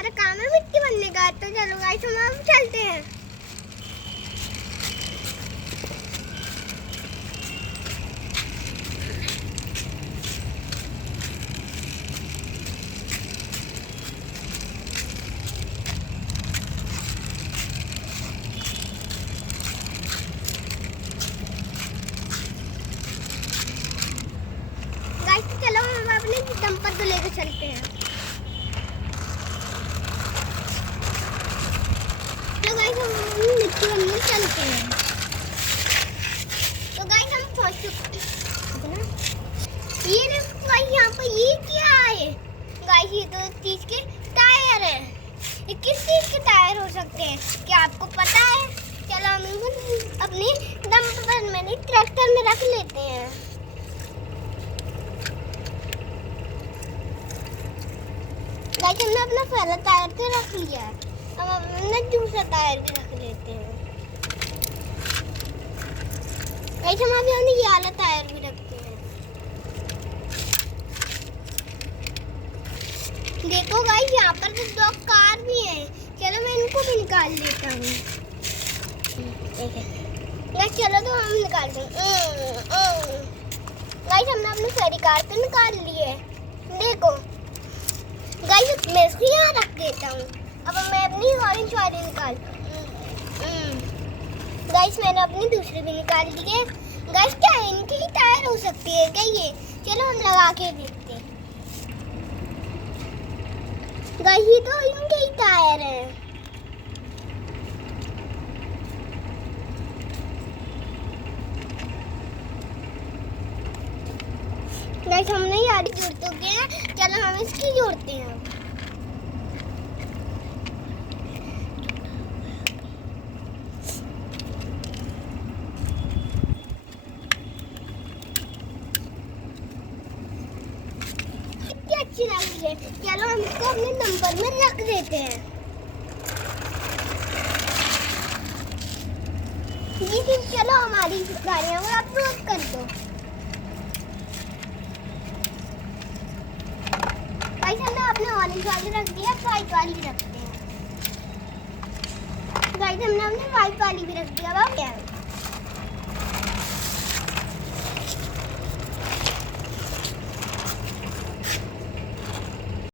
हमारा काम है मिट्टी बनने का। तो चलो गाइस हम अब चलते हैं। गाइस चलो हम अपने डंपर को लेकर चलते हैं। तो गाइस हम मिट्टी बनने चलते हैं। तो गाइस हम पहुंच चुके हैं। ये देखो गाइस यहाँ पर ये क्या है गाइस, ये तो चीज के टायर है। ये किस चीज के टायर हो सकते हैं, क्या आपको पता है? चलो हम इनको अपने डंपर में ट्रैक्टर में रख लेते हैं। गाइस हमने अपना पहला टायर तो रख लिया है, अब हमने दूसरा टायर भी रख लेते हैं। गाइस हम अभी हमने ये वाला टायर भी रखते हैं। देखो गाइस यहाँ पर तो दो कार भी है। चलो मैं इनको भी निकाल लेता हूँ। गाइस चलो तो हम निकालते हैं। गाइस हमने अपनी सारी कार तो निकाल ली है। देखो गाइस मैं इसको यहाँ रख देता हूँ। अब मैं अपनी ऑरेंज वाली निकाल। गाइस मैंने अपनी दूसरी भी निकाल ली है। गाइस क्या इनकी ही टायर हो सकती है क्या ये? चलो हम लगा के देखते हैं। गाइस ये तो इनके ही टायर है। गाइस हमने यार जोड़ चुके हैं। चलो हम इसकी जोड़ते हैं। कितनी अच्छी लग रही है। चलो हम इसको अपने नंबर में रख देते हैं। ये फिर चलो हमारी गाड़ियाँ को अपलोड कर दो। गाइस हमने अपने ऑरेंज वाली रख दिया, व्हाइट वाली रखते हैं। गाइस हमने अपनी व्हाइट वाली भी रख दिया। अब क्या है?